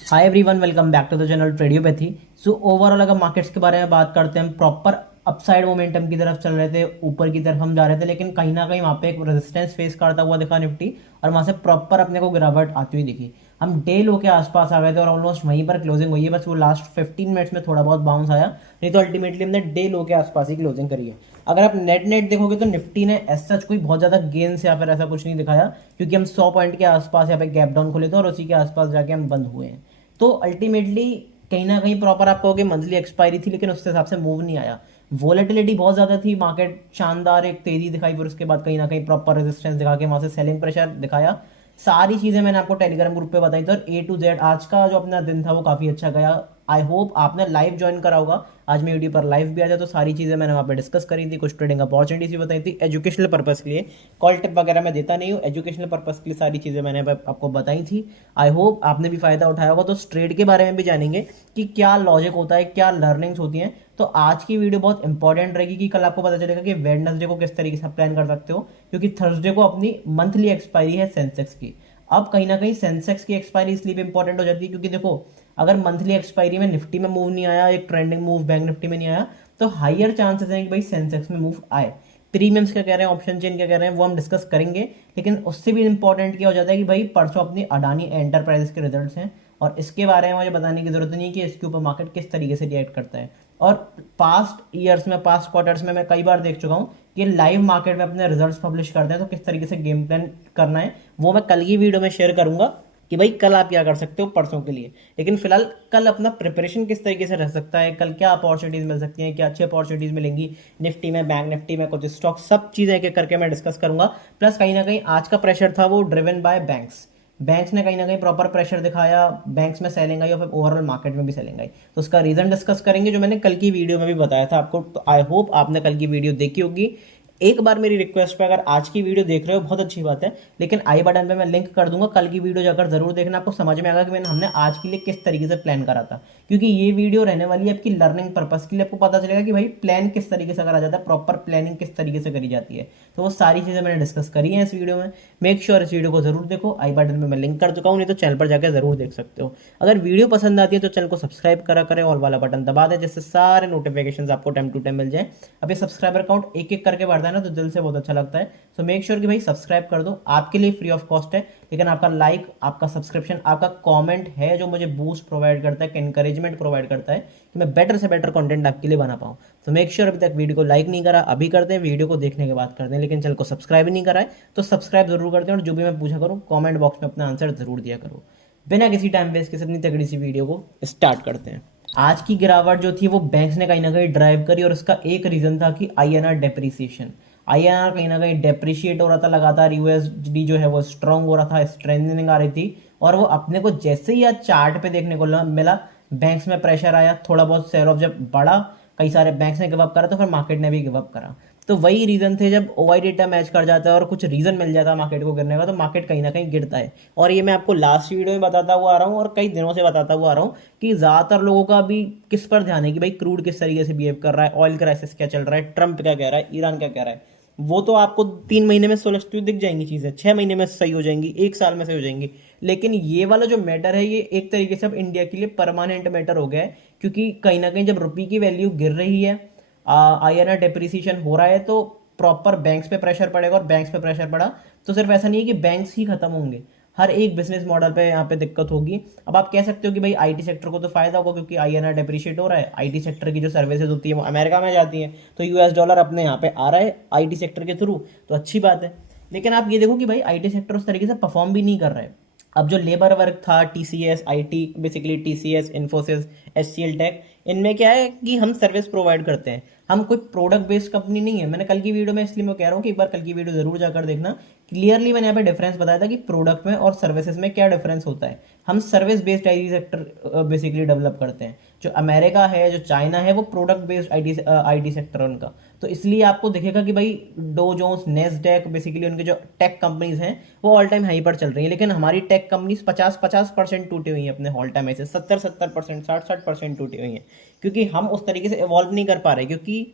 Hi everyone, welcome back to the channel Tradiopathy. So overall अगर markets के बारे में बात करते हैं, हम प्रॉपर अपसाइड मोमेंटम की तरफ चल रहे थे, ऊपर की तरफ हम जा रहे थे, लेकिन कहीं ना कहीं वहाँ पे एक रेजिस्टेंस फेस करता हुआ दिखा निफ्टी, और वहाँ से प्रॉपर अपने को गिरावट आती हुई दिखी। हम डे लो के आसपास आ गए थे और ऑलमोस्ट वहीं पर क्लोजिंग हुई है, बस वो लास्ट 15 मिनट्स में थोड़ा बहुत बाउंस आया, नहीं तो अल्टीमेटली हमने डे लो के आसपास ही क्लोजिंग करी है। अगर आप नेट नेट देखोगे तो निफ्टी ने एज सच कोई बहुत ज़्यादा गेन्स या फिर ऐसा कुछ नहीं दिखाया, क्योंकि हम 100 पॉइंट के आसपास यहाँ पे गैप डाउन खोले थे और उसी के आसपास जाके हम बंद हुए हैं। तो अल्टीमेटली कहीं ना कहीं प्रॉपर आप कहोगे मंथली एक्सपायरी थी, लेकिन उस हिसाब से मूव नहीं आया। वोलेटिलिटी बहुत ज़्यादा थी, मार्केट शानदार एक तेजी दिखाई, फिर उसके बाद कहीं ना कहीं प्रॉपर रेजिस्टेंस दिखा के वहाँ से सेलिंग प्रेशर दिखाया। सारी चीज़ें मैंने आपको टेलीग्राम ग्रुप पे बताई थी, और ए टू जेड आज का जो अपना दिन था वो काफ़ी अच्छा गया। आई होप आपने लाइव ज्वाइन करा होगा। आज मैं यूट्यूब पर लाइव भी आ जाए, तो सारी चीज़ें मैंने वहाँ पे डिस्कस करी थी, कुछ ट्रेडिंग अपॉर्चुनिटीज भी बताई थी एजुकेशनल पर्पज़ के लिए। कॉल टिप वगैरह मैं देता नहीं हूँ, एजुकेशनल पर्पज़ के लिए सारी चीज़ें मैंने आपको बताई थी। आई होप आपने भी फ़ायदा उठाया होगा। तो ट्रेड के बारे में भी जानेंगे कि क्या लॉजिक होता है, क्या लर्निंग्स होती हैं। तो आज की वीडियो बहुत इंपॉर्टेंट रहेगी कि कल आपको पता चलेगा कि वेडनेसडे को किस तरीके से प्लान कर सकते हो, क्योंकि थर्सडे को अपनी मंथली एक्सपायरी है सेंसेक्स की। अब कहीं ना कहीं सेंसेक्स की एक्सपायरी इसलिए भी इंपॉर्टेंट हो जाती है, क्योंकि देखो अगर मंथली एक्सपायरी में निफ्टी में मूव नहीं आया, एक ट्रेंडिंग मूव बैंक निफ्टी में नहीं आया, तो हाइयर चांसेस हैं कि भाई सेंसेक्स में मूव आए। प्रीमियम्स क्या कह रहे हैं, ऑप्शन चेन क्या कह रहे हैं, वो हम डिस्कस करेंगे। लेकिन उससे भी इंपॉर्टेंट क्या हो जाता है कि भाई परसों अपनी अडानी एंटरप्राइजेस के रिजल्ट्स हैं, और इसके बारे में मुझे बताने की जरूरत नहीं है कि इसके ऊपर मार्केट किस तरीके से रिएक्ट करता है। और पास्ट ईयर्स में, पास्ट क्वार्टर्स में मैं कई बार देख चुका हूँ कि लाइव मार्केट में अपने रिजल्ट्स पब्लिश करते हैं, तो किस तरीके से गेम प्लान करना है वो मैं कल की वीडियो में शेयर करूंगा कि भाई कल आप क्या कर सकते हो परसों के लिए। लेकिन फिलहाल कल अपना प्रिपरेशन किस तरीके से रह सकता है, कल क्या अपॉर्चुनिटीज मिल सकती हैं, क्या अच्छी अपॉर्चुनिटीज मिलेंगी निफ्टी में, बैंक निफ्टी में, कुछ स्टॉक, सब चीज़ें एक एक करके मैं डिस्कस करूंगा। प्लस कहीं ना कहीं आज का प्रेशर था वो ड्रिवन बाय बैंक्स। बैंक्स ने कहीं ना कहीं प्रॉपर प्रेशर दिखाया, बैंक्स में सेलिंग आई और फिर ओवरऑल मार्केट में भी सेलिंग आई, तो उसका रीजन डिस्कस करेंगे, जो मैंने कल की वीडियो में भी बताया था आपको। तो आई होप आपने कल की वीडियो देखी होगी। एक बार मेरी रिक्वेस्ट पे, अगर आज की वीडियो देख रहे हो बहुत अच्छी बात है, लेकिन आई बटन पे मैं लिंक कर दूंगा, कल की वीडियो जाकर जरूर देखना, आपको समझ में आएगा कि हमने आज के लिए किस तरीके से प्लान करा था। क्योंकि ये वीडियो रहने वाली है आपकी लर्निंग पर्पस के लिए, आपको पता चलेगा कि भाई प्लान किस तरीके से करा जाता है, प्रॉपर प्लानिंग किस तरीके से करी जाती है। तो वो सारी चीज़ें मैंने डिस्कस करी हैं इस वीडियो में। मेक श्योर इस वीडियो को जरूर देखो, आई बटन में मैं लिंक कर चुका हूँ, नहीं तो चैनल पर जाकर जरूर देख सकते हो। अगर वीडियो पसंद आती है तो चैनल को सब्सक्राइब करा करें, ऑल वाला बटन दबा दें, जिससे सारे नोटिफिकेशन आपको टाइम टू टाइम मिल जाए। अब ये सब्सक्राइबर काउंट एक एक करके बढ़ता है ना, तो दिल से बहुत अच्छा लगता है। सो मेक श्योर कि भाई सब्सक्राइब कर दो, आपके लिए फ्री ऑफ कॉस्ट है, लेकिन आपका लाइक, आपका सब्सक्रिप्शन, आपका कमेंट है जो मुझे बूस्ट प्रोवाइड करता है, इंकरेजमेंट प्रोवाइड करता है कि मैं बेटर से बेटर कंटेंट आपके लिए बना पाऊँ। तो मेक श्योर अभी तक वीडियो को लाइक नहीं करा, अभी कर दें, वीडियो को देखने के बाद कर दें, लेकिन चैनल को सब्सक्राइब नहीं करा है तो सब्सक्राइब जरूर कर दें, और जो भी मैं पूछा करूँ कॉमेंट बॉक्स में अपना आंसर जरूर दिया करो। बिना किसी टाइम वेस्ट के अपनी तगड़ी सी वीडियो को स्टार्ट करते हैं। आज की गिरावट जो थी वो बैंक्स ने कहीं ना कहीं ड्राइव करी, और उसका एक रीजन था कि आईएनआर डेप्रिसिएशन। आईएनआर कहीं ना कहीं डेप्रिशिएट हो रहा था लगातार, यूएसडी जो है वो स्ट्रांग हो रहा था, स्ट्रेंथनिंग आ रही थी, और वो अपने को जैसे ही आज चार्ट पे देखने को मिला, बैंक्स में प्रेशर आया, थोड़ा बहुत सेल ऑफ जब बढ़ा, कई सारे बैंक्स ने गिव अप करा, तो फिर मार्केट ने भी गिव अप करा। तो वही रीजन थे, जब ओवाई डेटा मैच कर जाता है और कुछ रीजन मिल जाता है मार्केट को गिरने का, तो मार्केट कहीं ना कहीं गिरता है। और ये मैं आपको लास्ट वीडियो में बताता हुआ आ रहा हूँ, और कई दिनों से बताता हुआ आ रहा हूँ कि ज्यादातर लोगों का भी किस पर ध्यान है कि भाई क्रूड किस तरीके से बिहेव कर रहा है, ऑयल क्राइसिस क्या चल रहा है, ट्रंप क्या कह रहा है, ईरान क्या कह रहा है। वो तो आपको 3 महीने में सुलझती हुई दिख जाएंगी चीजें, 6 महीने में सही हो जाएंगी, एक साल में सही हो जाएंगी। लेकिन ये वाला जो मैटर है, ये एक तरीके से अब इंडिया के लिए परमानेंट मैटर हो गया है, क्योंकि कहीं ना कहीं जब रुपये की वैल्यू गिर रही है, आईएनआर डेप्रिसिएशन हो रहा है, तो प्रॉपर बैंक्स पे प्रेशर पड़ेगा, और बैंक्स पे प्रेशर पड़ा तो सिर्फ ऐसा नहीं है कि बैंक्स ही खत्म होंगे, हर एक बिजनेस मॉडल पे यहाँ पे दिक्कत होगी। अब आप कह सकते हो कि भाई आईटी सेक्टर को तो फायदा होगा, क्योंकि आईएनआर डेप्रिशिएट हो रहा है, आईटी सेक्टर की जो सर्विसेज होती है वो अमेरिका में जाती है, तो यूएस डॉलर अपने यहाँ पे आ रहा है आईटी सेक्टर के थ्रू, तो अच्छी बात है। लेकिन आप ये देखो कि भाई आईटी सेक्टर उस तरीके से परफॉर्म भी नहीं कर रहा है। अब जो लेबर वर्क था, TCS, IT, basically TCS, Infosys, HCL tech, इनमें क्या है कि हम सर्विस प्रोवाइड करते हैं, हम कोई प्रोडक्ट बेस्ड कंपनी नहीं है। मैंने कल की वीडियो में इसलिए मैं कह रहा हूँ कि एक बार कल की वीडियो जरूर जाकर देखना, क्लियरली मैंने यहाँ पे डिफरेंस बताया था कि प्रोडक्ट में और सर्विसेज में क्या डिफरेंस होता है। हम service based IT sector basically develop करते हैं, जो अमेरिका है, जो चाइना है, वो प्रोडक्ट बेस्ड आईटी सेक्टर है उनका। तो इसलिए आपको दिखेगा कि भाई डो जोन्स, नेस्डैक, बेसिकली उनके जो टेक कंपनीज हैं वो ऑल टाइम हाई पर चल रही है, लेकिन हमारी टेक कंपनीज 50-50% टूटी हुई हैं अपने ऑल टाइम हाई से, 70-70%, 60-60% टूटी हुई हैं, क्योंकि हम उस तरीके से इवॉल्व नहीं कर पा रहे। क्योंकि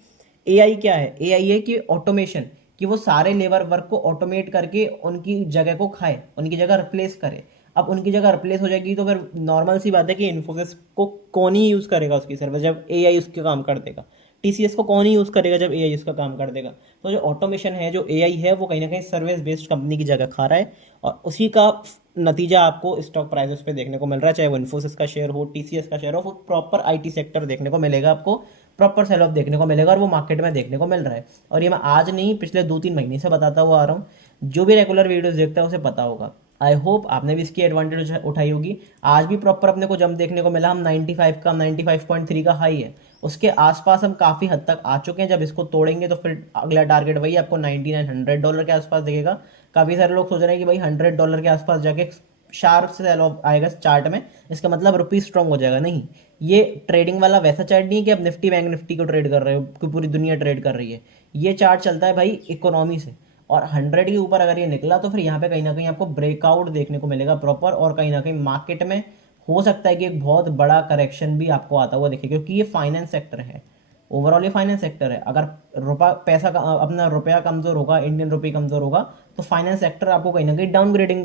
एआई क्या है, एआई है कि ऑटोमेशन, कि वो सारे लेबर वर्क को ऑटोमेट करके उनकी जगह को खाए, उनकी जगह रिप्लेस करे। अब उनकी जगह रिप्लेस हो जाएगी तो फिर नॉर्मल सी बात है कि इन्फोसिस को कौन ही यूज़ करेगा उसकी सर्विस जब एआई उसके काम कर देगा। टीसीएस को कौन ही यूज़ करेगा जब एआई उसका काम कर देगा। तो जो ऑटोमेशन है, जो एआई है, वो कहीं ना कहीं सर्विस बेस्ड कंपनी की जगह खा रहा है और उसी का नतीजा आपको स्टॉक प्राइसेस पे देखने को मिल रहा है, चाहे वो इन्फोसिस का शेयर हो, टीसीएस का शेयर हो, वो प्रॉपर आईटी सेक्टर देखने को मिलेगा आपको, प्रॉपर सेल ऑफ देखने को मिलेगा और वो मार्केट में देखने को मिल रहा है। और ये मैं आज नहीं, पिछले 2-3 महीने से बताता हुआ आ रहा हूँ। जो भी रेगुलर वीडियोस देखता है उसे पता होगा। आई होप आपने भी इसकी एडवांटेज उठाई होगी। आज भी प्रॉपर अपने को जंप देखने को मिला, हम 95 का, 95.3 का हाई है, उसके आसपास हम काफ़ी हद तक आ चुके हैं। जब इसको तोड़ेंगे तो फिर अगला टारगेट वही आपको $99-100 के आसपास दिखेगा। काफ़ी सारे लोग सोच रहे हैं कि भाई $100 के आसपास जाके शार्प सेल ऑफ आएगा चार्ट में, इसका मतलब रुपी स्ट्रॉन्ग हो जाएगा। नहीं, ये ट्रेडिंग वाला वैसा चार्ट नहीं है कि आप निफ्टी बैंक निफ्टी को ट्रेड कर रहे हो, कि पूरी दुनिया ट्रेड कर रही है। ये चार्ट चलता है भाई इकोनॉमी से, और 100 के ऊपर अगर ये निकला तो फिर यहाँ पे कहीं ना कहीं आपको ब्रेकआउट देखने को मिलेगा प्रॉपर, और कहीं ना कहीं मार्केट में हो सकता है कि एक बहुत बड़ा करेक्शन भी आपको आता हुआ दिखे, क्योंकि ये फाइनेंस सेक्टर है। ओवरऑल ये फाइनेंस सेक्टर है। अगर अपना रुपया कमजोर होगा, इंडियन रुपये कमजोर होगा, तो फाइनेंस सेक्टर आपको कहीं ना कहीं डाउनग्रेडिंग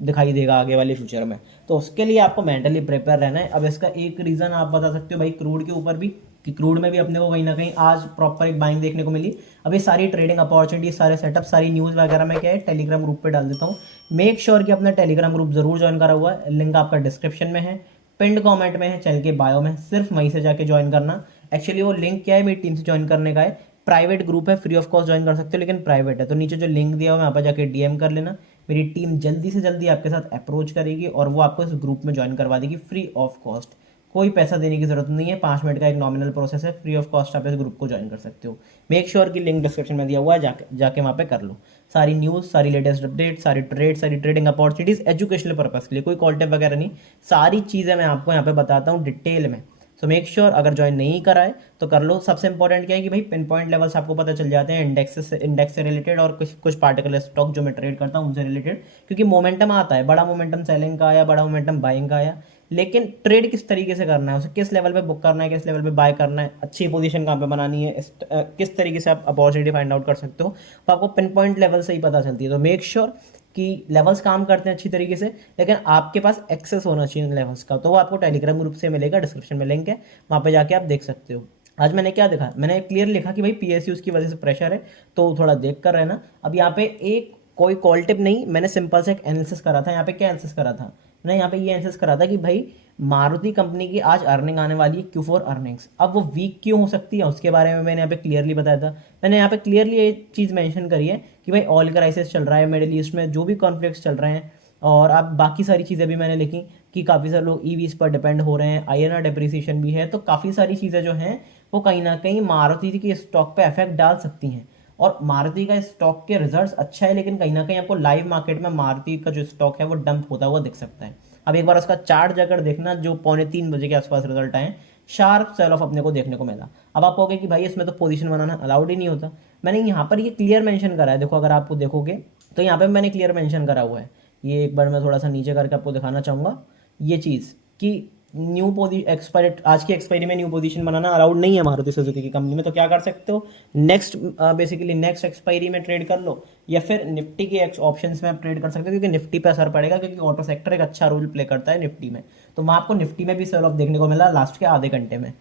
दिखाई देगा आगे वाले फ्यूचर में। तो उसके लिए आपको मेंटली प्रिपेयर रहना है। अब इसका एक रीज़न आप बता सकते हो भाई क्रूड के ऊपर भी, कि क्रूड में भी अपने को कहीं ना कहीं आज प्रॉपर एक बाइंग देखने को मिली। अभी सारी ट्रेडिंग अपॉर्चुनिटी, सारे सेटअप, सारी न्यूज़ वगैरह में क्या है, टेलीग्राम ग्रुप पे डाल देता हूँ। मेक श्योर कि अपना टेलीग्राम ग्रुप जरूर ज्वाइन करा हुआ है, लिंक आपका डिस्क्रिप्शन में है, पिंड कमेंट में है, चैनल के बायो में, सिर्फ वहीं से जाके ज्वाइन करना। एक्चुअली वो लिंक क्या है, मेरी टीम से ज्वाइन करने का है, प्राइवेट ग्रुप है, फ्री ऑफ कॉस्ट ज्वाइन कर सकते हो, लेकिन प्राइवेट है। तो नीचे जो लिंक दिया हुआ है वहाँ पर जाके डीएम कर लेना। मेरी टीम जल्दी से जल्दी आपके साथ अप्रोच करेगी और वो आपको इस ग्रुप में ज्वाइन करवा देगी फ्री ऑफ कॉस्ट। कोई पैसा देने की जरूरत नहीं है, 5 मिनट का एक नॉमिनल प्रोसेस है, फ्री ऑफ कॉस्ट आप इस ग्रुप को ज्वाइन कर सकते हो। मेक श्योर कि लिंक डिस्क्रिप्शन में दिया हुआ है, जाके वहाँ पे कर लो। सारी न्यूज़, सारी लेटेस्ट अपडेट, सारी ट्रेडिंग अपॉर्चुनिटीज़ एजुकेशनल पर्पज़ के लिए, कोई कॉल टैप वगैरह नहीं, सारी चीज़ें मैं आपको यहाँ पे बताता हूँ डिटेल में। सो मेक श्योर अगर ज्वाइन नहीं करा है तो कर लो। सबसे इंपॉर्टेंट क्या है कि भाई पिन पॉइंट लेवल्स आपको पता चल जाते हैं इंडेक्स से रिलेटेड, और कुछ पार्टिकुलर स्टॉक जो मैं ट्रेड करता हूँ उनसे रिलेटेड, क्योंकि मोमेंटम आता है, बड़ा मोमेंटम सेलिंग का आया, बड़ा मोमेंटम बाइंग का आया, लेकिन ट्रेड किस तरीके से करना है, उसे किस लेवल पे बुक करना है, किस लेवल पे बाय करना है, अच्छी पोजीशन कहाँ पे बनानी है, किस तरीके से आप अपॉर्चुनिटी फाइंड आउट कर सकते हो, तो आपको पिन पॉइंट लेवल से ही पता चलती है। तो मेक श्योर कि लेवल्स काम करते हैं अच्छी तरीके से, लेकिन आपके पास एक्सेस होना चाहिए इन लेवल्स का। तो वो आपको टेलीग्राम ग्रुप से मिलेगा, डिस्क्रिप्शन में लिंक है, वहाँ पे जाके आप देख सकते हो। आज मैंने क्या देखा, मैंने क्लियर लिखा कि भाई पीएसयूज की वजह से प्रेशर है, तो थोड़ा देख कर रहना। अब यहाँ पे एक कोई कॉल टिप नहीं, मैंने सिंपल से एक एनालिसिस करा था। यहाँ पे क्या एनालिसिस करा था मैंने, यहाँ पे ये एनालिसिस करा था कि भाई मारुति कंपनी की आज अर्निंग आने वाली है, Q4 अर्निंग्स। अब वो वीक क्यों हो सकती है उसके बारे में मैंने यहाँ पे क्लियरली बताया था। मैंने यहाँ पे क्लियरली ये चीज़ मेंशन करी है कि भाई ऑयल क्राइसिस चल रहा है मिडिल ईस्ट में, जो भी कॉन्फ्लिक्ट्स चल रहे हैं, और अब बाकी सारी चीज़ें भी मैंने लिखी कि काफ़ी सारे लोग ईवीज पर डिपेंड हो रहे हैं, INR डिप्रिसिएशन भी है, तो काफ़ी सारी चीज़ें जो हैं वो कहीं ना कहीं मारुति के स्टॉक पे इफेक्ट डाल सकती हैं। और मारुति का स्टॉक के रिजल्ट्स अच्छा है, लेकिन कहीं ना कहीं आपको लाइव मार्केट में मारुति का जो स्टॉक है वो डंप होता हुआ दिख सकता है। अब एक बार उसका चार्ट जाकर देखना, जो 2:45 के आसपास रिजल्ट आए, शार्प सेल ऑफ अपने को देखने को मिला। अब आप कहोगे कि भाई इसमें तो पोजीशन बनाना अलाउड ही नहीं होता। मैंने यहाँ पर ये क्लियर मेंशन करा है, देखो अगर आपको देखोगे तो यहाँ पे मैंने क्लियर मेंशन करा हुआ है। ये एक बार मैं थोड़ा सा नीचे करके आपको दिखाना चाहूँगा ये चीज़ कि आज की एक्सपायरी में न्यू पोजीशन बनाना अलाउड नहीं है मारुति सुजुकी की कंपनी में। तो क्या कर सकते हो, नेक्स्ट एक्सपायरी में ट्रेड कर लो, या फिर निफ्टी के ऑप्शंस में आप ट्रेड कर सकते हो, क्योंकि निफ्टी पे असर पड़ेगा, क्योंकि ऑटो सेक्टर एक अच्छा रोल प्ले करता है निफ्टी में। तो वहाँ आपको निफ्टी में भी सेल ऑफ देखने को मिला लास्ट के आधे घंटे में।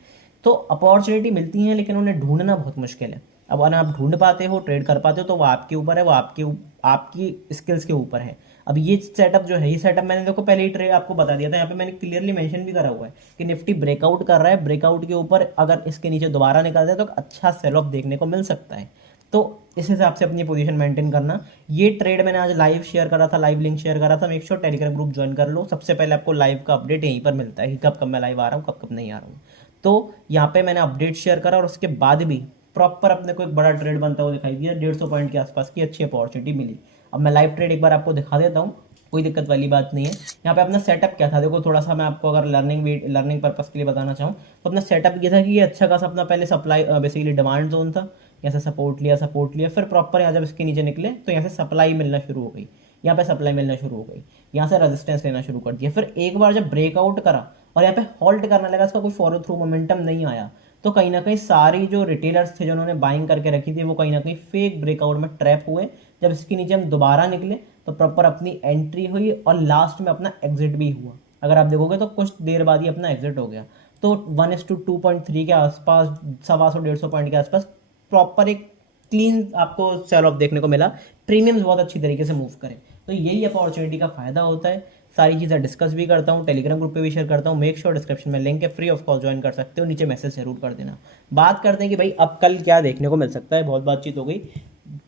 तो अपॉर्चुनिटी मिलती है, लेकिन उन्हें ढूंढना बहुत मुश्किल है। अब अगर आप ढूंढ पाते हो, ट्रेड कर पाते हो, तो वो आपके ऊपर है, वो आपकी स्किल्स के ऊपर है। अब ये सेटअप जो है, ये सेटअप मैंने देखो पहले ही ट्रेड आपको बता दिया था, यहाँ पे मैंने क्लियरली मेंशन भी करा हुआ है कि निफ्टी ब्रेकआउट कर रहा है, ब्रेकआउट के ऊपर अगर इसके नीचे दोबारा निकल जाए तो अच्छा सेल ऑफ देखने को मिल सकता है। तो इस हिसाब से अपनी पोजीशन मेंटेन करना। ये ट्रेड मैंने आज लाइव शेयर करा था, लाइव लिंक शेयर करा था। Make sure Telegram group join कर लो, सबसे पहले आपको लाइव का अपडेट यहीं पर मिलता है कि कब कब मैं लाइव आ रहा हूँ, कब कब नहीं आ रहा हूँ। तो यहाँ पे मैंने अपडेट शेयर करा, और उसके बाद भी प्रॉपर अपने को एक बड़ा ट्रेड बनता हुआ दिखाई दिया, 150 पॉइंट के आसपास की अच्छी अपॉर्चुनिटी मिली। अब मैं लाइव ट्रेड एक बार आपको दिखा देता हूँ, कोई दिक्कत वाली बात नहीं है। यहाँ पे अपना सेटअप क्या था देखो, थोड़ा सा मैं आपको अगर लर्निंग पर्पस के लिए बताना चाहूँ तो अपना सेटअप ये था कि ये अच्छा खासा अपना पहले सप्लाई बेसिकली डिमांड जोन था, यहाँ से सपोर्ट लिया, फिर प्रॉपर यहाँ जब इसके नीचे निकले तो यहाँ से सप्लाई मिलना शुरू हो गई, यहाँ पे सप्लाई मिलना शुरू हो गई, यहाँ से रेजिस्टेंस लेना शुरू कर दिया। फिर एक बार जब ब्रेकआउट करा और यहाँ पे हॉल्ट करने लगा, इसका कोई फॉलो थ्रू मोमेंटम नहीं आया, तो कहीं ना कहीं सारी जो रिटेलर्स थे जिन्होंने बाइंग करके रखी थी, वो कहीं ना कहीं फेक ब्रेकआउट में ट्रैप हुए, जब इसके नीचे हम दोबारा निकले तो प्रॉपर अपनी एंट्री हुई और लास्ट में अपना एग्जिट भी हुआ। अगर आप देखोगे तो कुछ देर बाद ही अपना एग्जिट हो गया। तो 1:2.3 के आसपास, 125-150 पॉइंट के आसपास प्रॉपर एक क्लीन आपको सेल ऑफ देखने को मिला। प्रीमियम्स बहुत अच्छी तरीके से मूव करें, तो यही अपॉर्चुनिटी का फायदा होता है। सारी चीज़ें डिस्कस भी करता हूँ, टेलीग्राम ग्रुप पे भी शेयर करता हूँ। मेक श्योर डिस्क्रिप्शन में लिंक है, फ्री ऑफ कॉस्ट ज्वाइन कर सकते हो, नीचे मैसेज जरूर कर देना। बात करते हैं कि भाई अब कल क्या देखने को मिल सकता है। बहुत बातचीत हो गई,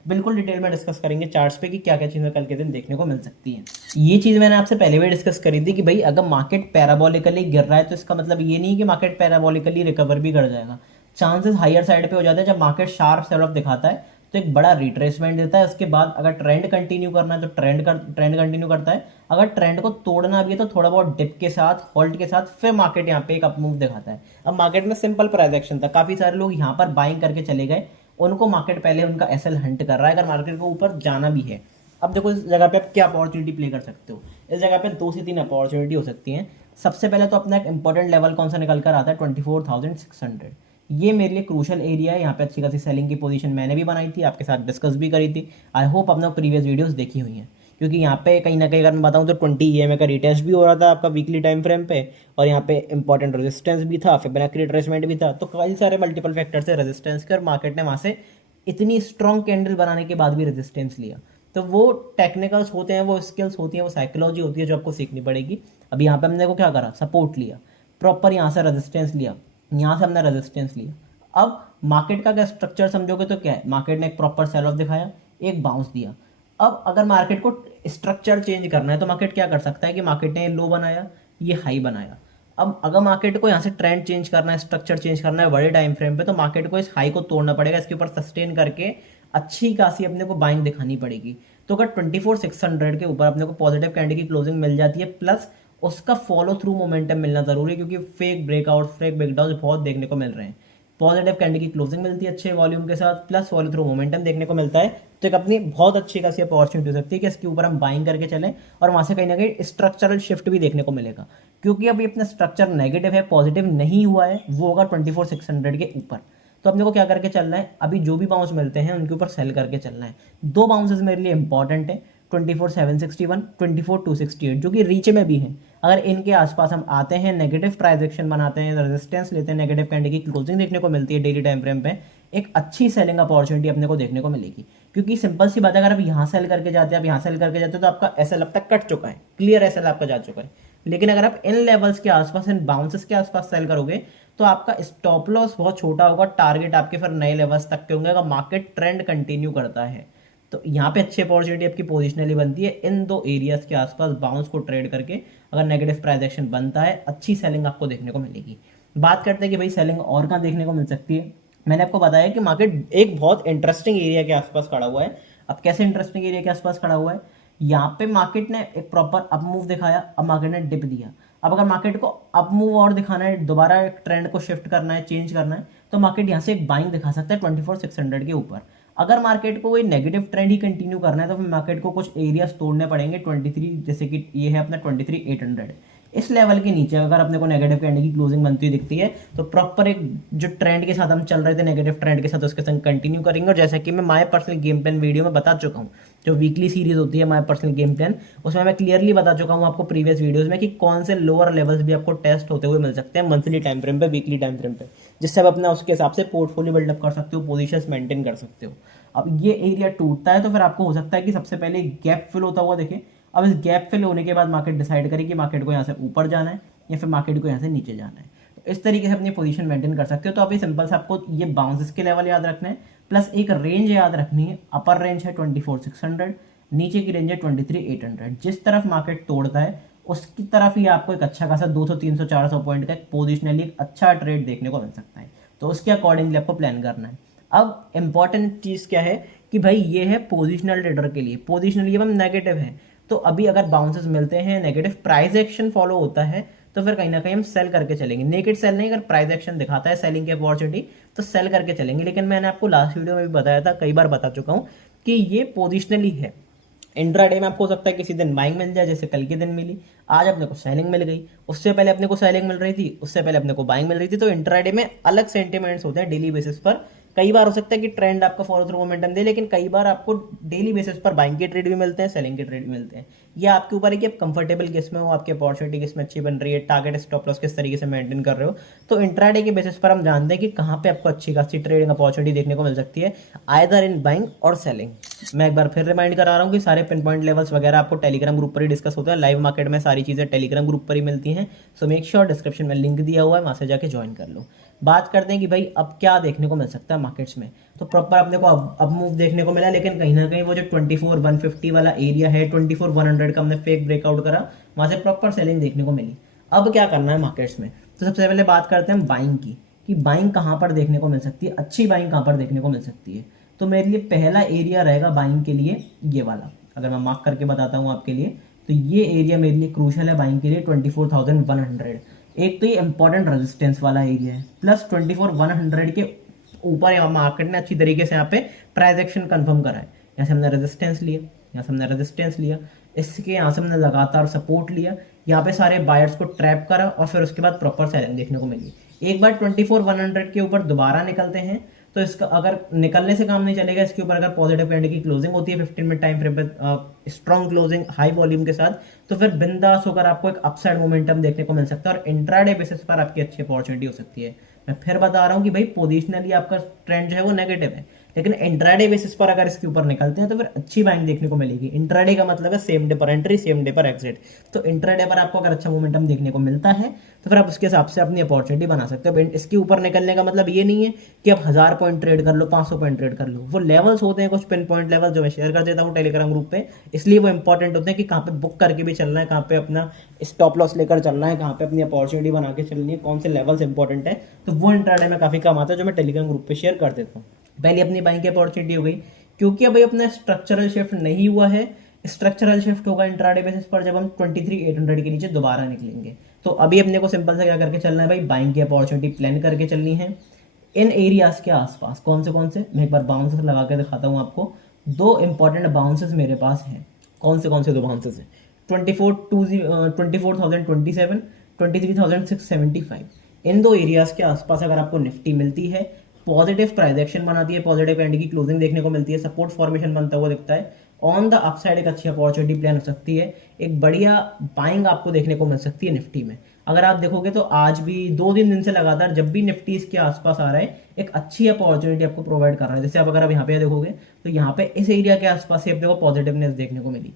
बिल्कुल डिटेल में डिस्कस करेंगे चार्ट्स पे कि क्या क्या चीज़ें कल के दिन देखने को मिल सकती हैं। ये चीज़ मैंने आपसे पहले भी डिस्कस करी थी कि भाई अगर मार्केट पैराबोलिकली गिर रहा है तो इसका मतलब ये नहीं कि मार्केट पैराबोलिकली रिकवर भी कर जाएगा। चांसेस हायर साइड पे हो जाते हैं जब मार्केट शार्प सेल ऑफ दिखाता है, तो एक बड़ा रिट्रेसमेंट देता है। उसके बाद अगर ट्रेंड कंटिन्यू करना है तो ट्रेंड कंटिन्यू करता है। अगर ट्रेंड को तोड़ना भी है तो थोड़ा बहुत डिप के साथ, होल्ड के साथ, फिर मार्केट यहाँ पे एक अप मूव दिखाता है। अब मार्केट में सिंपल प्राइस एक्शन था, काफी सारे लोग यहाँ पर बाइंग करके चले गए, उनको मार्केट पहले उनका एसएल हंट कर रहा है अगर मार्केट को ऊपर जाना भी है। अब देखो इस जगह पे आप क्या अपॉर्चुनिटी प्ले कर सकते हो। इस जगह पे 2 से 3 अपॉर्चुनिटी हो सकती हैं। सबसे पहले तो अपना एक इंपॉर्टेंट लेवल कौन सा निकल कर आता है, 24,600। ये मेरे लिए क्रूशल एरिया है। यहाँ पे अच्छी खासी सेलिंग की पोजीशन मैंने भी बनाई थी, आपके साथ डिस्कस भी करी थी। आई होप आपने प्रीवियस वीडियोस देखी हुई हैं, क्योंकि यहाँ पे कहीं ना कहीं अगर मैं बताऊँ तो 20 EMA का रिटेस्ट भी हो रहा था आपका वीकली टाइम फ्रेम पे, और यहाँ पे इंपॉर्टेंट रेजिस्टेंस भी था, फिबोनाची रिट्रेसमेंट भी था। तो कई सारे मल्टीपल फैक्टर से रेजिस्टेंस के, और मार्केट ने वहाँ से इतनी स्ट्रॉन्ग कैंडल बनाने के बाद भी रेजिस्टेंस लिया। तो वो टेक्निकल्स होते हैं, वो स्किल्स होती हैं, वो साइकोलॉजी होती है जो आपको सीखनी पड़ेगी। अभी यहाँ पे हमने को क्या करा, सपोर्ट लिया, प्रॉपर यहाँ से रेजिस्टेंस लिया, यहाँ से हमने रेजिस्टेंस लिया। अब मार्केट का क्या स्ट्रक्चर समझोगे तो क्या है, मार्केट ने एक प्रॉपर सेल ऑफ दिखाया, एक बाउंस दिया। अब अगर मार्केट को स्ट्रक्चर चेंज करना है तो मार्केट क्या कर सकता है कि मार्केट ने लो बनाया, ये हाई बनाया। अब अगर मार्केट को यहाँ से ट्रेंड चेंज करना है, स्ट्रक्चर चेंज करना है बड़े टाइम फ्रेम पे, तो मार्केट को इस हाई को तोड़ना पड़ेगा, इसके ऊपर सस्टेन करके अच्छी खासी अपने को बाइंग दिखानी पड़ेगी। तो अगर 24,600 के ऊपर अपने को पॉजिटिव कैंडल की क्लोजिंग मिल जाती है, प्लस उसका फॉलो थ्रू मोमेंटम मिलना जरूरी है, क्योंकि फेक ब्रेकआउट, फेक ब्रेकडाउन बहुत देखने को मिल रहे हैं। पॉजिटिव कैंडल की क्लोजिंग मिलती है अच्छे वॉल्यूम के साथ, प्लस फॉलो थ्रू मोमेंटम देखने को मिलता है, तो एक अपनी बहुत अच्छी खासी अपॉर्चुनिटी हो सकती है कि इसके ऊपर हम बाइंग करके चलें, और वहां से कहीं ना कहीं स्ट्रक्चरल शिफ्ट भी देखने को मिलेगा। क्योंकि अभी अपना स्ट्रक्चर नेगेटिव है, पॉजिटिव नहीं हुआ है, वो होगा 24,600 के ऊपर। तो अपने को क्या करके चलना है, अभी जो भी बाउंस मिलते हैं उनके ऊपर सेल करके चलना है। 2 बाउंसेस मेरे लिए इंपॉर्टेंट है, 24,761, 24,268, जो कि रीच में भी हैं। अगर इनके आसपास हम आते हैं, नेगेटिव प्राइस एक्शन बनाते हैं, रेजिस्टेंस लेते हैं, नेगेटिव कैंडल की क्लोजिंग देखने को मिलती है डेली टाइम फ्रेम पे, एक अच्छी सेलिंग अपॉर्चुनिटी अपने को देखने को मिलेगी। क्योंकि सिंपल सी बात है, अगर आप यहाँ सेल करके जाते हैं, आप यहाँ सेल करके जाते हो, तो आपका एसएल अब तक कट चुका है, क्लियर एसएल आपका जा चुका है। लेकिन अगर आप इन लेवल्स के आसपास, इन बाउंसेस के आसपास सेल करोगे, तो आपका स्टॉप लॉस बहुत छोटा होगा, टारगेट आपके फिर नए लेवल्स तक के होंगे अगर मार्केट ट्रेंड कंटिन्यू करता है। तो यहाँ पे अच्छी अपॉर्चुनिटी आपकी पोजिशनली बनती है, इन 2 एरियाज के आसपास बाउंस को ट्रेड करके अगर नेगेटिव प्राइस एक्शन बनता है, अच्छी सेलिंग आपको देखने को मिलेगी। बात करते हैं कि भाई सेलिंग और कहाँ देखने को मिल सकती है। मैंने आपको बताया कि मार्केट एक बहुत इंटरेस्टिंग एरिया के आसपास खड़ा हुआ है। अब कैसे इंटरेस्टिंग एरिया के आसपास खड़ा हुआ है, यहाँ पे मार्केट ने एक प्रॉपर अप मूव दिखाया, अब मार्केट ने डिप दिया। अब अगर मार्केट को अप मूव और दिखाना है, दोबारा एक ट्रेंड को शिफ्ट करना है, चेंज करना है, तो मार्केट यहाँ से एक बाइंग दिखा सकता है 24,600 के ऊपर। अगर मार्केट को कोई नेगेटिव ट्रेंड ही कंटिन्यू करना है तो फिर मार्केट को कुछ एरियाज तोड़ने पड़ेंगे 23, जैसे कि ये है अपना 23,800। इस लेवल के नीचे अगर अपने को नेगेटिव कैंडल की क्लोजिंग बनती हुई दिखती है, तो प्रॉपर एक जो ट्रेंड के साथ हम चल रहे थे, नेगेटिव ट्रेंड के साथ, उसके संग कंटिन्यू करेंगे। और जैसा कि मैं my personal game plan video में बता चुका हूँ, जो वीकली सीरीज होती है माय पर्सनल गेम प्लान, उसमें मैं क्लियरली बता चुका हूँ आपको प्रीवियस वीडियोज में कि कौन से लोअर लेवल्स भी आपको टेस्ट होते हुए मिल सकते हैं मंथली टाइम फ्रेम पे, वीकली टाइम फ्रेम पे, जिससे आप अपना उसके हिसाब से पोर्टफोलियो बिल्डअप कर सकते हो, पोजीशंस मेंटेन कर सकते हो। अब ये एरिया टूटता है तो फिर आपको हो सकता है कि सबसे पहले गैप फिल होता हुआ देखें। अब इस गैप फिल होने के बाद मार्केट डिसाइड करे कि मार्केट को यहाँ से ऊपर जाना है या फिर मार्केट को यहाँ से नीचे जाना है। तो इस तरीके से अपनी पोजीशन मेंटेन कर सकते हो। तो अभी सिंपल से आपको ये बाउंसेस के लेवल याद रखना है, प्लस एक रेंज याद रखनी है। अपर रेंज है 24,600, नीचे की रेंज है 23,800। जिस तरफ मार्केट तोड़ता है उसकी तरफ ही आपको एक अच्छा खासा 200, 300, 400 पॉइंट का एक पोजिशनली एक अच्छा ट्रेड देखने को मिल सकता है। तो उसके अकॉर्डिंगली आपको प्लान करना है। अब इंपॉर्टेंट चीज क्या है कि भाई ये है पोजिशनल ट्रेडर के लिए, पोजिशनली हम नेगेटिव है, तो अभी अगर बाउंसेस मिलते हैं, नेगेटिव प्राइस एक्शन फॉलो होता है, तो फिर कहीं ना कहीं हम सेल करके चलेंगे। नेकेड सेल नहीं, अगर प्राइस एक्शन दिखाता है सेलिंग की अपॉर्चुनिटी तो सेल करके चलेंगे। लेकिन मैंने आपको लास्ट वीडियो में भी बताया था, कई बार बता चुका हूँ कि ये पोजिशनली है। इंट्राडे में आपको हो सकता है किसी दिन बाइंग मिल जाए, जैसे कल के दिन मिली, आज अपने को सेलिंग मिल गई, उससे पहले अपने को सेलिंग मिल रही थी, उससे पहले अपने को बाइंग मिल रही थी। तो इंट्राडे में अलग सेंटिमेंट्स होते हैं डेली बेसिस पर, कई बार हो सकता है कि ट्रेंड आपका फॉलो थ्रू मोमेंटम दे, लेकिन कई बार आपको डेली बेसिस पर बाइंग के ट्रेड भी मिलते हैं, सेलिंग के ट्रेड भी मिलते हैं। ये आपके ऊपर है कि आप कंफर्टेबल किस में हो, आपकी अपॉर्चुनिटी किस में अच्छी बन रही है, टारगेट स्टॉप लॉस किस तरीके से मेंटेन कर रहे हो। तो इंट्राडे के बेसिस पर हम जानते हैं कि कहाँ पे आपको अच्छी खासी ट्रेडिंग अपॉर्चुनिटी देखने को मिल सकती है, आइदर इन बाइंग और सेलिंग। मैं एक बार फिर रिमाइंड करा रहा हूँ कि सारे पिन पॉइंट लेवल्स वगैरह आपको टेलीग्राम ग्रुप पर ही डिस्कस होता है। लाइव मार्केट में सारी चीज़ें टेलीग्राम ग्रुप पर ही मिलती हैं। सो मेक श्योर डिस्क्रिप्शन में लिंक दिया हुआ है, वहाँ से जाके ज्वाइन कर लो। बात करते हैं कि भाई अब क्या देखने को मिल सकता है मार्केट्स में। तो प्रॉपर अपने को अब मूव देखने को मिला, लेकिन कहीं ना कहीं वो जो 24,150 वाला एरिया है, 24,100 का हमने फेक ब्रेकआउट करा, वहाँ से प्रॉपर सेलिंग देखने को मिली। अब क्या करना है मार्केट्स में, तो सबसे पहले बात करते हैं बाइंग की, कि बाइंग कहाँ पर देखने को मिल सकती है, अच्छी बाइंग कहाँ पर देखने को मिल सकती है। तो मेरे लिए पहला एरिया रहेगा बाइंग के लिए ये वाला। अगर मैं मार्क करके बताता हूँ आपके लिए, तो ये एरिया मेरे लिए क्रूशल है बाइंग के लिए, 24,100। एक तो ये इंपॉर्टेंट रेजिस्टेंस वाला एरिया है, प्लस 24,100 के ऊपर मार्केट ने अच्छी तरीके से यहाँ पे प्राइस एक्शन कंफर्म करा है। यहाँ से हमने रेजिस्टेंस लिया, यहाँ से हमने रेजिस्टेंस लिया, इसके यहाँ से हमने लगातार सपोर्ट लिया, यहाँ पे सारे बायर्स को ट्रैप करा और फिर उसके बाद प्रॉपर सेलिंग देखने को मिली। एक बार 24,100 के ऊपर दोबारा निकलते हैं, तो इसका अगर निकलने से काम नहीं चलेगा, इसके ऊपर अगर पॉजिटिव कैंडल की क्लोजिंग होती है 15 मिनट टाइम फ्रेम पे, स्ट्रॉन्ग क्लोजिंग हाई वॉल्यूम के साथ, तो फिर बिंदास होकर आपको एक अपसाइड मोमेंटम देखने को मिल सकता है और इंट्राडे बेसिस पर आपकी अच्छी अपॉर्चुनिटी हो सकती है। मैं फिर बता रहा हूँ कि भाई पोजिशनली आपका ट्रेंड जो है वो नेगेटिव है, लेकिन इंट्राडे बेसिस पर अगर इसके ऊपर निकलते हैं तो फिर अच्छी बाइंग देखने को मिलेगी। इंट्राडे का मतलब है सेम डे पर एंट्री, सेम डे पर एग्जिट। तो इंट्राडे पर आपको अगर अच्छा मोमेंटम देखने को मिलता है तो फिर आप उसके हिसाब से अपनी अपॉर्चुनिटी बना सकते हो। इसके ऊपर निकलने का मतलब ये नहीं है कि आप 1000 पॉइंट ट्रेड कर लो, 500 पॉइंट ट्रेड कर लो। वो लेवल्स होते हैं कुछ पिन पॉइंट लेवल जो मैं शेयर कर देता हूँ टेलीग्राम ग्रुप पे, इसलिए वो इंपॉर्टेंट होते हैं कि कहाँ पे बुक करके भी चलना है, कहाँ पे अपना स्टॉप लॉस लेकर चलना है, कहाँ पे अपनी अपॉर्चुनिटी बना के चलनी है, कौन से लेवल्स इंपॉर्टेंट है। तो वो इंट्राडे में काफी काम आता है, जो मैं टेलीग्राम ग्रुप पे शेयर कर देता हूँ। पहले अपनी बाइंग की अपॉर्चुनिटी हो गई, क्योंकि अभी अपना स्ट्रक्चरल शिफ्ट नहीं हुआ है। स्ट्रक्चरल शिफ्ट होगा इंट्राडे बेसिस पर जब हम 23,800 के नीचे दोबारा निकलेंगे। तो अभी अपने को सिंपल सा क्या करके चलना है भाई, बाइंग की अपॉर्चुनिटी प्लान करके चलनी है इन एरियाज के आसपास। कौन से मैं एक बार बाउंसेस लगा के दिखाता हूँ आपको। दो इंपॉर्टेंट बाउंसेस मेरे पास हैं। कौन से दो बाउंसेस हैं, 24,027, 23,675। इन दो एरियाज के आसपास अगर आपको निफ्टी मिलती है, पॉजिटिव प्राइस एक्शन बनाती है, पॉजिटिव कैंडल की क्लोजिंग देखने को मिलती है, सपोर्ट फॉर्मेशन बनता हुआ दिखता है, ऑन द अपसाइड एक अच्छी अपॉर्चुनिटी प्लान हो सकती है, एक बढ़िया बाइंग आपको देखने को मिल सकती है निफ्टी में। अगर आप देखोगे तो आज भी 2-3 दिन से लगातार जब भी निफ्टी इसके आसपास आ रहा है, एक अच्छी अपॉर्चुनिटी आपको प्रोवाइड कर रहा है। जैसे आप अगर आप यहाँ पे देखोगे तो यहाँ पे इस एरिया के आसपास से अपने को पॉजिटिवनेस देखने को मिली,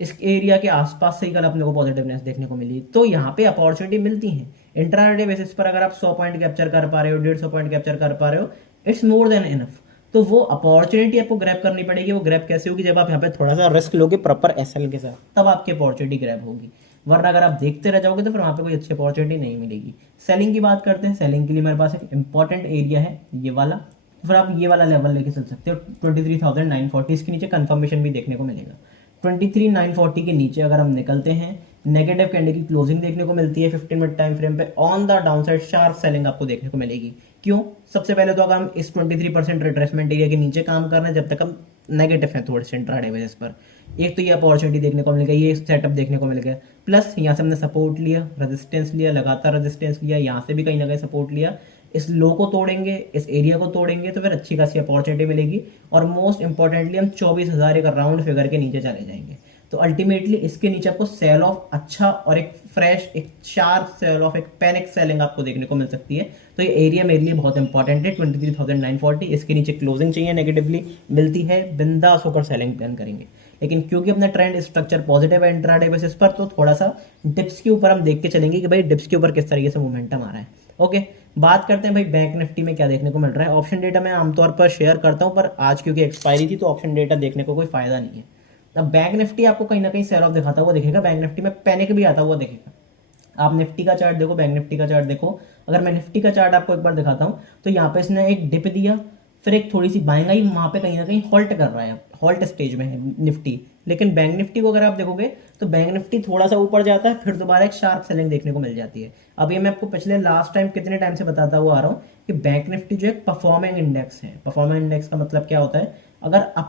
इस एरिया के आसपास से ही कल अपने को पॉजिटिवनेस देखने को मिली। तो यहाँ पे अपॉर्चुनिटी मिलती है इंट्राडे बेसिस पर। अगर आप 100 पॉइंट कैप्चर कर पा रहे हो, 150 पॉइंट कैप्चर कर पा रहे हो, इट्स मोर देन इनफ। तो वो अपॉर्चुनिटी आपको ग्रैब करनी पड़ेगी। वो ग्रैब कैसे होगी, जब आप यहाँ पे थोड़ा सा रिस्क लोगे प्रॉपर एसएल के साथ, तब आपकी अपॉर्चुनिटी ग्रैब होगी। वरना अगर आप देखते रह जाओगे तो फिर वहाँ पे कोई अच्छी अपॉर्चुनिटी नहीं मिलेगी। सेलिंग की बात करते हैं। सेलिंग के लिए मेरे पास एक इंपॉर्टेंट एरिया है ये वाला, फिर आप ये वाला लेवल लेके चल सकते हो 23,940। इसके नीचे कंफर्मेशन भी देखने को मिलेगा। 23,940 के नीचे अगर हम निकलते हैं, नेगेटिव कैंडल की क्लोजिंग देखने को मिलती है 15 मिनट टाइम फ्रेम पे, on the downside sharp selling आपको देखने को मिलेगी। क्यों? सबसे पहले तो अगर हम इस 23% रिट्रेसमेंट एरिया के नीचे काम कर रहे हैं, जब तक हम नेगेटिव है थोड़े से इंट्राडे बेसिस पर, एक तो ये अपॉर्चुनिटी देखने को मिल गई, ये सेटअप देखने को मिल गया, प्लस यहाँ से हमने सपोर्ट लिया, रेजिस्टेंस लिया, लगातार रेजिस्टेंस लिया, यहाँ से भी कहीं ना कहीं सपोर्ट लिया। इस लो को तोड़ेंगे, इस एरिया को तोड़ेंगे तो फिर अच्छी खासी अपॉर्चुनिटी मिलेगी। और मोस्ट इंपॉर्टेंटली हम 24,000 एक राउंड फिगर के नीचे चले जाएंगे। तो अल्टीमेटली इसके नीचे आपको सेल ऑफ अच्छा और एक फ्रेश, एक शार्प सेल ऑफ, एक पैनिक सेलिंग आपको देखने को मिल सकती है। तो ये एरिया मेरे लिए बहुत इंपॉर्टेंट है 23,940। इसके नीचे क्लोजिंग चाहिए, नेगेटिवली मिलती है, बिंदास होकर सेलिंग प्लान करेंगे। लेकिन क्योंकि अपना ट्रेंड स्ट्रक्चर पॉजिटिव है इंट्राडे बेसिस पर, तो थोड़ा सा डिप्स के ऊपर हम देख के चलेंगे कि भाई डिप्स के ऊपर किस तरीके से मोमेंटम आ रहा है। ओके, बात करते हैं भाई बैंक निफ्टी में क्या देखने को मिल रहा है। ऑप्शन डेटा मैं आमतौर पर शेयर करता हूं, पर आज क्योंकि एक्सपायरी थी तो ऑप्शन डेटा देखने को कोई फायदा नहीं है। अब बैंक निफ्टी आपको कहीं ना कहीं सेल ऑफ दिखाता हुआ दिखेगा, बैंक निफ्टी में पैनिक भी आता हुआ दिखेगा। आप निफ्टी का चार्ट देखो, बैंक निफ्टी का चार्ट देखो। अगर मैं निफ्टी का चार्ट आपको एक बार दिखाता हूं, तो यहाँ पे इसने एक डिप दिया, फिर एक थोड़ी सी बाइंग आई, वहां पे कहीं ना कहीं हॉल्ट कर रहा है, हॉल्ट स्टेज में है निफ्टी। लेकिन बैंक निफ्टी को अगर आप देखोगे तो बैंक निफ्टी थोड़ा सा ऊपर जाता है, फिर दोबारा एक शार्प सेलिंग देखने को मिल जाती है। अब ये मैं आपको पिछले लास्ट टाइम कितने टाइम से बताता हुआ आ रहा हूँ कि बैंक निफ्टी जो एक परफॉर्मिंग इंडेक्स है। परफॉर्मिंग इंडेक्स का मतलब क्या होता है, अगर आप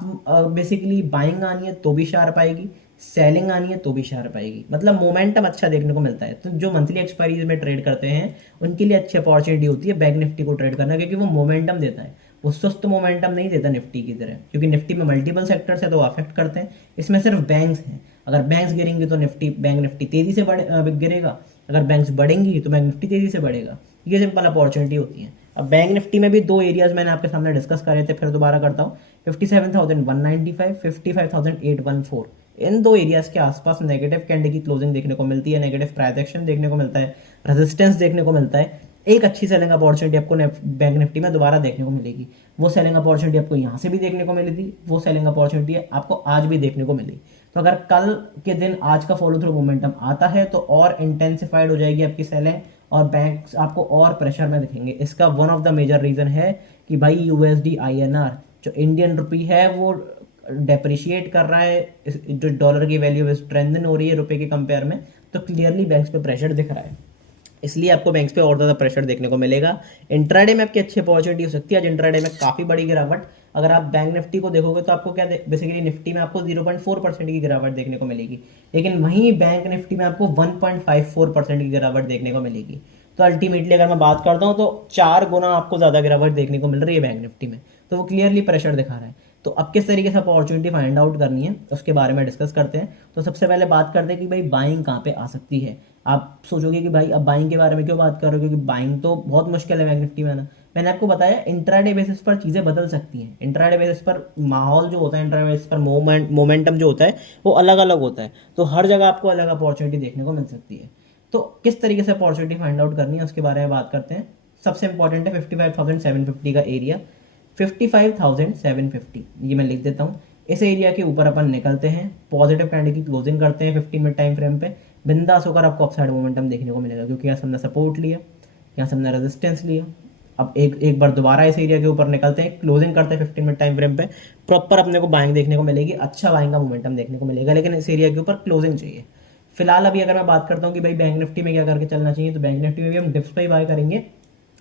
बेसिकली बाइंग आनी है तो भी शार्प आएगी, सेलिंग आनी है तो भी शार्प आएगी, मतलब मोमेंटम अच्छा देखने को मिलता है। तो जो मंथली एक्सपायरीज में ट्रेड करते हैं उनके लिए अच्छी अपॉर्चुनिटी होती है बैंक निफ्टी को ट्रेड करना, क्योंकि वो मोमेंटम देता है। वो सुस्त मोमेंटम नहीं देता निफ्टी की तरह, क्योंकि निफ्टी में मल्टीपल सेक्टर्स है तो वो अफेक्ट करते हैं, इसमें सिर्फ बैंक्स हैं। अगर बैंक्स गिरेंगे तो बैंक निफ्टी तेजी से गिरेगा, अगर बैंक्स बढ़ेंगी तो बैंक निफ्टी तेजी से बढ़ेगा। ये सिंपल अपॉर्चुनिटी होती है। अब बैंक निफ्टी में भी दो एरियाज मैंने आपके सामने डिस्कस करे थे, फिर दोबारा करता हूँ। 57,195, 55,814, इन दो एरियाज के आसपास नेगेटिव कैंडल की क्लोजिंग देखने को मिलती है, नेगेटिव प्राइस एक्शन देखने को मिलता है, रेजिस्टेंस देखने को मिलता है। एक अच्छी सेलिंग अपॉर्चुनिटी आपको बैंक निफ्टी में दोबारा देखने को मिलेगी। वो सेलिंग अपॉर्चुनिटी आपको यहाँ से भी देखने को मिली थी, वो सेलिंग अपॉर्चुनिटी आपको आज भी देखने को मिली। तो अगर कल के दिन आज का फॉलो थ्रू मोमेंटम आता है तो और इंटेंसिफाइड हो जाएगी आपकी सेलिंग, और बैंक आपको और प्रेशर में दिखेंगे। इसका one of the major reason है कि भाई यूएसडी INR जो इंडियन रुपी है वो डेप्रिशिएट कर रहा है, जो डॉलर की वैल्यू स्ट्रेंथन हो रही है रुपए के कंपेयर में, तो क्लियरली बैंक्स पे प्रेशर दिख रहा है, इसलिए आपको बैंक्स पे और ज़्यादा प्रेशर देखने को मिलेगा। इंट्राडे में आपकी अच्छी अपॉर्चुनिटी हो सकती है। आज इंट्राडे में काफ़ी बड़ी गिरावट, अगर आप बैंक निफ्टी को देखोगे तो आपको क्या बेसिकली निफ्टी में आपको 0.4% की गिरावट देखने को मिलेगी, लेकिन वहीं बैंक निफ्टी में आपको 1.54% की गिरावट देखने को मिलेगी। तो अल्टीमेटली अगर मैं बात करता हूँ तो 4 गुना आपको ज़्यादा गिरावट देखने को मिल रही है बैंक निफ्टी में, तो वो क्लियरली प्रेशर दिखा रहा है। तो अब किस तरीके से अपॉर्चुनिटी फाइंड आउट करनी है उसके बारे में डिस्कस करते हैं। तो सबसे पहले बात करते हैं कि भाई बाइंग कहाँ पे आ सकती है। आप सोचोगे कि भाई अब बाइंग के बारे में क्यों बात कर रहे हो, क्योंकि बाइंग तो बहुत मुश्किल है बैंक निफ्टी में ना। मैंने आपको बताया इंट्राडे बेसिस पर चीज़ें बदल सकती हैं, इंट्राडे बेसिस पर माहौल जो होता है, इंट्राडे बेसिस पर मोमेंटम जो होता है वो अलग अलग होता है, तो हर जगह आपको अलग अपॉर्चुनिटी देखने को मिल सकती है। तो किस तरीके से अपॉर्चुनिटी फाइंड आउट करनी है उसके बारे में बात करते हैं। सबसे इंपॉर्टेंट है 55,750 का एरिया, 55,750 ये मैं लिख देता हूँ। इस एरिया के ऊपर अपन निकलते हैं, पॉजिटिव कैंडल की क्लोजिंग करते हैं 15 मिनट टाइम फ्रेम पे, बिंदास होकर आपको अपसाइड मोमेंटम देखने को मिलेगा, क्योंकि यहाँ से हमने सपोर्ट लिया, यहाँ से हमने रेजिस्टेंस लिया। अब एक बार दोबारा इस एरिया के ऊपर निकलते हैं, क्लोजिंग करते हैं 15 मिनट टाइम फ्रेम पे, प्रॉपर अपने को बाइंग देखने को मिलेगी, अच्छा बाइंग का मोमेंटम देखने को मिलेगा, लेकिन इस एरिया के ऊपर क्लोजिंग चाहिए। फिलहाल अभी अगर मैं बात करता हूँ कि भाई बैंक निफ्टी में क्या करके चलना चाहिए, तो बैंक निफ्टी में भी हम डिप्स पे ही बाय करेंगे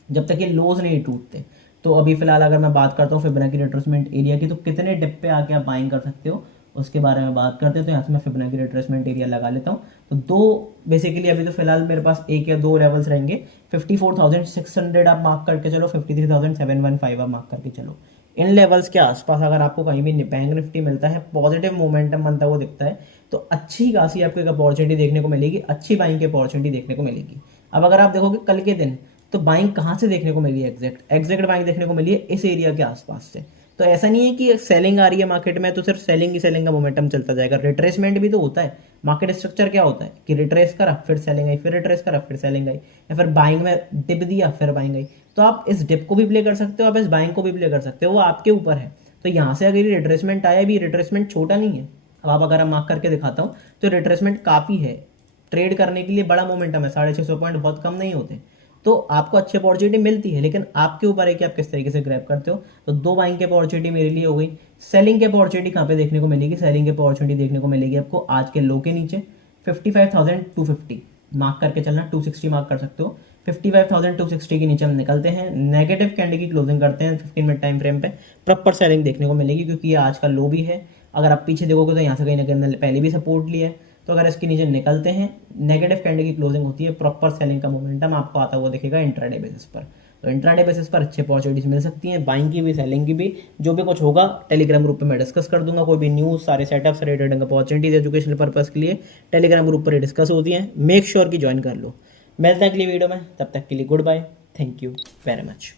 जब तक ये लोज नहीं टूटते। तो अभी फिलहाल अगर मैं बात करता हूँ फिबोनाची रिट्रेसमेंट एरिया की, तो कितने डिप पे आके आप बाइंग कर सकते हो उसके बारे में बात करते हैं। तो यहाँ से मैं फिबोनाची रिट्रेसमेंट एरिया लगा लेता हूँ। तो दो बेसिकली अभी तो फिलहाल मेरे पास एक या दो लेवल्स रहेंगे, 54,600 आप मार्क करके चलो, 53,715 आप मार्क करके चलो। इन लेवल्स के आसपास अगर आपको कहीं भी बैंक निफ्टी मिलता है, पॉजिटिव मोमेंटम बनता हुआ दिखता है, तो अच्छी खासी आपको एक अपॉर्चुनिटी देखने को मिलेगी, अच्छी बाइंग की अपॉर्चुनिटी देखने को मिलेगी। अब अगर आप देखोगे कल के दिन, तो बाइंग कहाँ से देखने को मिली है, एग्जैक्ट बाइंग देखने को मिली है इस एरिया के आसपास से। तो ऐसा नहीं है कि सेलिंग आ रही है मार्केट में तो सिर्फ सेलिंग ही सेलिंग का मोमेंटम चलता जाएगा, रिट्रेसमेंट भी तो होता है। मार्केट स्ट्रक्चर क्या होता है कि रिट्रेस करा फिर सेलिंग आई, फिर रिट्रेस करा फिर सेलिंग आई, या फिर बाइंग में डिप दिया फिर बाइंग आई। तो आप इस डिप को भी प्ले कर सकते हो, आप इस बाइंग को भी प्ले कर सकते हो, वो आपके ऊपर है। तो यहाँ से अगर रिट्रेसमेंट आया भी, रिट्रेसमेंट छोटा नहीं है। अब आप अगर मैं मार्क करके दिखाता हूँ तो रिट्रेसमेंट काफ़ी है, ट्रेड करने के लिए बड़ा मोमेंटम है, 650 पॉइंट बहुत कम नहीं होते। तो आपको अच्छी अपॉर्चुनिटी मिलती है, लेकिन आपके ऊपर है कि आप किस तरीके से ग्रैब करते हो। तो दो बाइंग की अपॉर्चुनिटी मेरे लिए हो गई। सेलिंग की अपॉर्चुनिटी कहाँ पे देखने को मिलेगी, सेलिंग की अपॉर्चुनिटी देखने को मिलेगी आपको आज के लो के नीचे 55,250 मार्क करके चलना, 260 मार्क कर सकते हो। 55,260 के नीचे हम निकलते हैं, नेगेटिव कैंडल की क्लोजिंग करते हैं 15 मिनट टाइम फ्रेम पे, प्रॉपर सेलिंग देखने को मिलेगी, क्योंकि ये आज का लो भी है। अगर आप पीछे देखोगे तो यहाँ से कहीं ना कहीं पहले भी सपोर्ट लिया है। तो अगर इसके नीचे निकलते हैं, नेगेटिव कैंडल की क्लोजिंग होती है, प्रॉपर सेलिंग का मोमेंटम आपको आता हुआ दिखेगा इंट्राडे बेसिस पर। तो इंट्राडे बेसिस पर अच्छी अपॉर्चुनिटीज मिल सकती हैं, बाइंग की भी सेलिंग की भी। जो भी कुछ होगा टेलीग्राम ग्रुप पे मैं डिस्कस कर दूंगा, कोई भी न्यूज़, सारे सेटअप, सारे ट्रेडिंग अपॉर्चुनिटीज एजुकेशनल पर्पस के लिए टेलीग्राम ग्रुप पर डिस्कस होती हैं। मेक श्योर कि ज्वाइन कर लो। मिलते हैं अगली वीडियो में, तब तक के लिए goodbye, thank you very much.